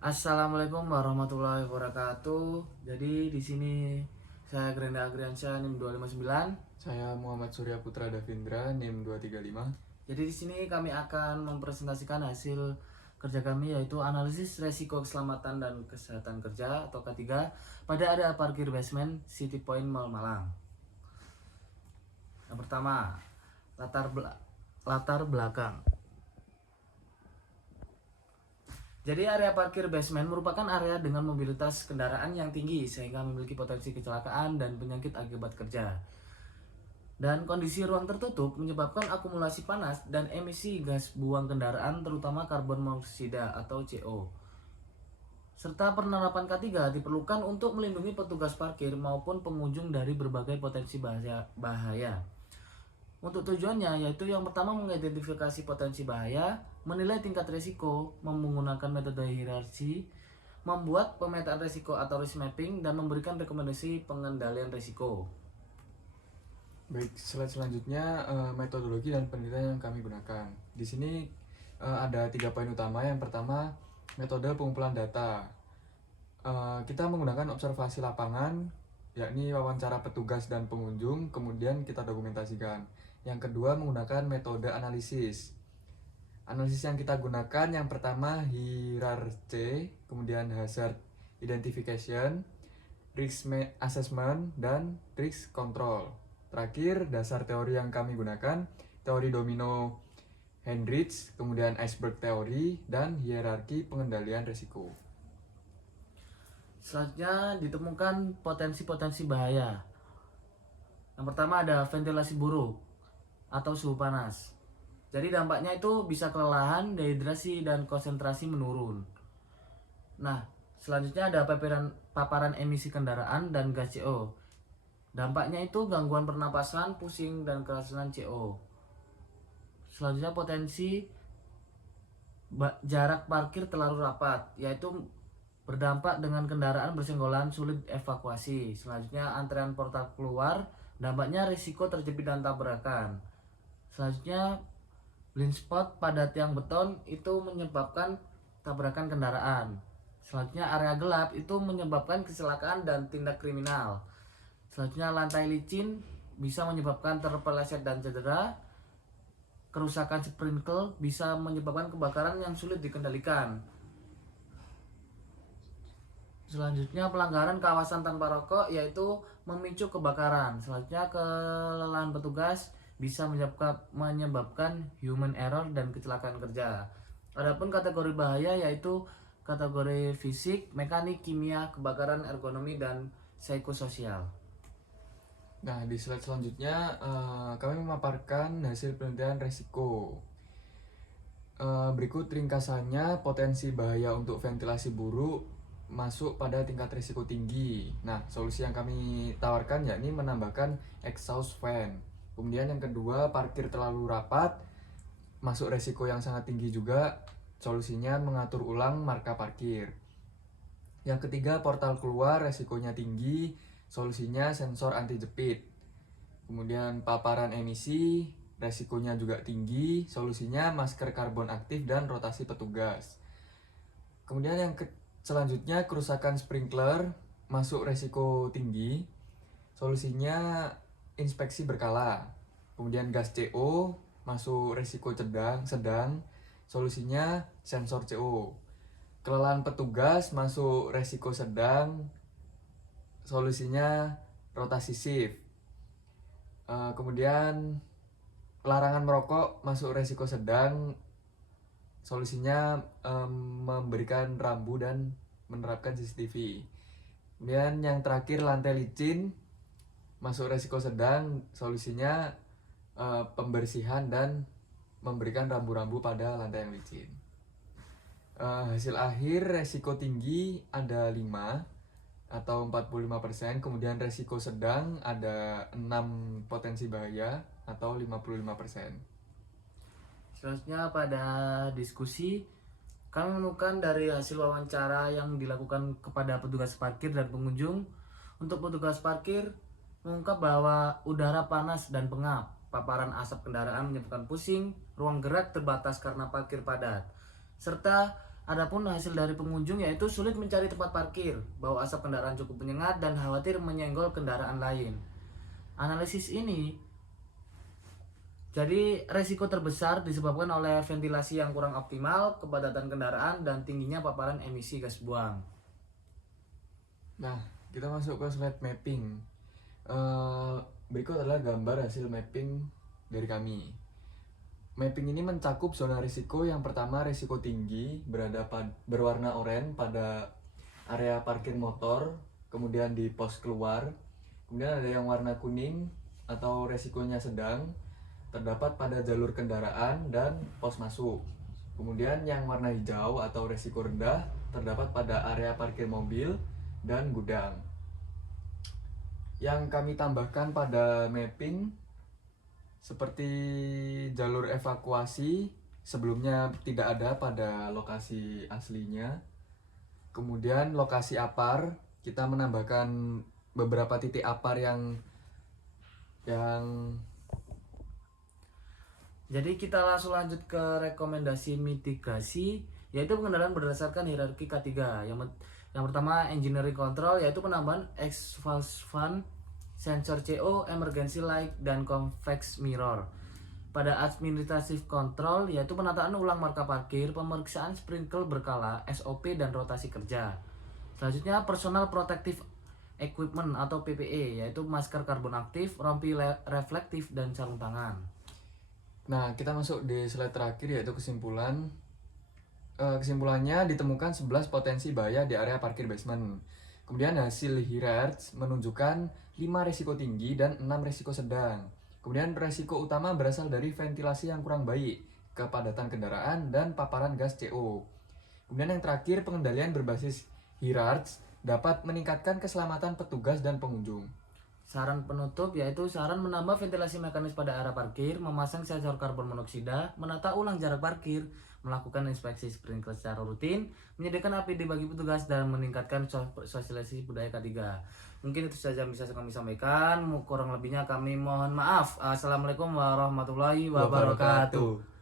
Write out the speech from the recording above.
Assalamualaikum warahmatullahi wabarakatuh. Jadi di sini saya Grenda Agriansyah NIM 259. Saya Muhammad Surya Putra Davindra, NIM 235. Jadi di sini kami akan mempresentasikan hasil kerja kami, yaitu analisis resiko keselamatan dan kesehatan kerja atau K3 pada area parkir basement City Point Mall Malang. Yang pertama, latar belakang. Jadi area parkir basement merupakan area dengan mobilitas kendaraan yang tinggi sehingga memiliki potensi kecelakaan dan penyakit akibat kerja. Dan kondisi ruang tertutup menyebabkan akumulasi panas dan emisi gas buang kendaraan terutama karbon monoksida atau CO. Serta penerapan K3 diperlukan untuk melindungi petugas parkir maupun pengunjung dari berbagai potensi bahaya. Untuk tujuannya yaitu yang pertama mengidentifikasi potensi bahaya, menilai tingkat risiko menggunakan metode hierarki, membuat pemetaan risiko atau risk mapping, dan memberikan rekomendasi pengendalian risiko. Baik, slide selanjutnya metodologi dan penelitian yang kami gunakan. Di sini ada 3 poin utama. Yang pertama, metode pengumpulan data. Kita menggunakan observasi lapangan, yakni wawancara petugas dan pengunjung, kemudian kita dokumentasikan. Yang kedua, menggunakan metode analisis. Analisis yang kita gunakan yang pertama hierarchy, kemudian hazard identification, risk assessment, dan risk control. Terakhir, dasar teori yang kami gunakan, teori domino Hendrich, kemudian iceberg teori, dan hierarki pengendalian risiko. Selanjutnya ditemukan potensi-potensi bahaya. Yang pertama ada ventilasi buruk atau suhu panas. Jadi dampaknya itu bisa kelelahan, dehidrasi, dan konsentrasi menurun. Nah, selanjutnya ada paparan emisi kendaraan dan gas CO. Dampaknya itu gangguan pernapasan, pusing, dan keracunan CO. Selanjutnya potensi jarak parkir terlalu rapat, yaitu berdampak dengan kendaraan bersenggolan sulit evakuasi. Selanjutnya antrean portal keluar, dampaknya risiko terjepit dan tabrakan. Selanjutnya blind spot pada tiang beton itu menyebabkan tabrakan kendaraan. Selanjutnya area gelap itu menyebabkan kecelakaan dan tindak kriminal. Selanjutnya lantai licin bisa menyebabkan terpeleset dan cedera. Kerusakan sprinkle bisa menyebabkan kebakaran yang sulit dikendalikan. Selanjutnya pelanggaran kawasan tanpa rokok yaitu memicu kebakaran. Selanjutnya kelelahan petugas bisa menyebabkan human error dan kecelakaan kerja. Adapun kategori bahaya yaitu kategori fisik, mekanik, kimia, kebakaran, ergonomi, dan psikososial. Nah, di slide selanjutnya kami memaparkan hasil penelitian risiko. Berikut ringkasannya potensi bahaya untuk ventilasi buruk masuk pada tingkat risiko tinggi. Nah, solusi yang kami tawarkan yakni menambahkan exhaust fan. Kemudian yang kedua, parkir terlalu rapat, masuk risiko yang sangat tinggi juga. Solusinya mengatur ulang marka parkir. Yang ketiga, portal keluar, resikonya tinggi. Solusinya sensor anti jepit. Kemudian paparan emisi, resikonya juga tinggi. Solusinya masker karbon aktif dan rotasi petugas. Kemudian yang selanjutnya, kerusakan sprinkler masuk resiko tinggi. Solusinya inspeksi berkala. Kemudian gas CO masuk resiko sedang. Solusinya sensor CO. Kelelahan petugas masuk resiko sedang. Solusinya rotasi shift. Kemudian larangan merokok masuk resiko sedang. Solusinya memberikan rambu dan menerapkan CCTV. Kemudian yang terakhir, lantai licin masuk resiko sedang. Solusinya pembersihan dan memberikan rambu-rambu pada lantai yang licin. Hasil akhir resiko tinggi ada 5 atau 45%, kemudian resiko sedang ada 6 potensi bahaya atau 55%. Selanjutnya pada diskusi, kami menemukan dari hasil wawancara yang dilakukan kepada petugas parkir dan pengunjung. Untuk petugas parkir mengungkap bahwa udara panas dan pengap, paparan asap kendaraan menyebabkan pusing, ruang gerak terbatas karena parkir padat, serta Adapun hasil dari pengunjung yaitu sulit mencari tempat parkir, bau asap kendaraan cukup menyengat dan khawatir menyenggol kendaraan lain. Analisis ini jadi resiko terbesar disebabkan oleh ventilasi yang kurang optimal, kepadatan kendaraan, dan tingginya paparan emisi gas buang. Nah, kita masuk ke slide mapping. Berikut adalah gambar hasil mapping dari kami. Mapping ini mencakup zona risiko. Yang pertama, risiko tinggi berwarna oranye pada area parkir motor, kemudian di pos keluar. Kemudian ada yang warna kuning atau resikonya sedang, terdapat pada jalur kendaraan dan pos masuk. Kemudian yang warna hijau atau resiko rendah terdapat pada area parkir mobil dan gudang. Yang kami tambahkan pada mapping seperti jalur evakuasi sebelumnya tidak ada pada lokasi aslinya. Kemudian lokasi APAR, kita menambahkan beberapa titik APAR yang Jadi kita langsung lanjut ke rekomendasi mitigasi, yaitu pengendalian berdasarkan hierarki K3. Yang pertama engineering control, yaitu penambahan exhaust fan, sensor CO, emergency light, dan convex mirror. Pada administrative control, yaitu penataan ulang marka parkir, pemeriksaan sprinkle berkala, SOP, dan rotasi kerja. Selanjutnya personal protective equipment atau PPE, yaitu masker karbon aktif, rompi reflektif, dan sarung tangan. Nah, kita masuk di slide terakhir yaitu kesimpulan. Kesimpulannya ditemukan 11 potensi bahaya di area parkir basement. Kemudian hasil HIRARTS menunjukkan 5 risiko tinggi dan 6 risiko sedang. Kemudian risiko utama berasal dari ventilasi yang kurang baik, kepadatan kendaraan, dan paparan gas CO. Kemudian yang terakhir, pengendalian berbasis HIRARTS dapat meningkatkan keselamatan petugas dan pengunjung. Saran penutup yaitu saran menambah ventilasi mekanis pada area parkir, memasang sensor karbon monoksida, menata ulang jarak parkir, melakukan inspeksi sprinkler secara rutin, menyediakan APD bagi petugas, dan meningkatkan sosialisasi budaya K3. Mungkin itu saja yang bisa kami sampaikan, kurang lebihnya kami mohon maaf. Assalamualaikum warahmatullahi wabarakatuh.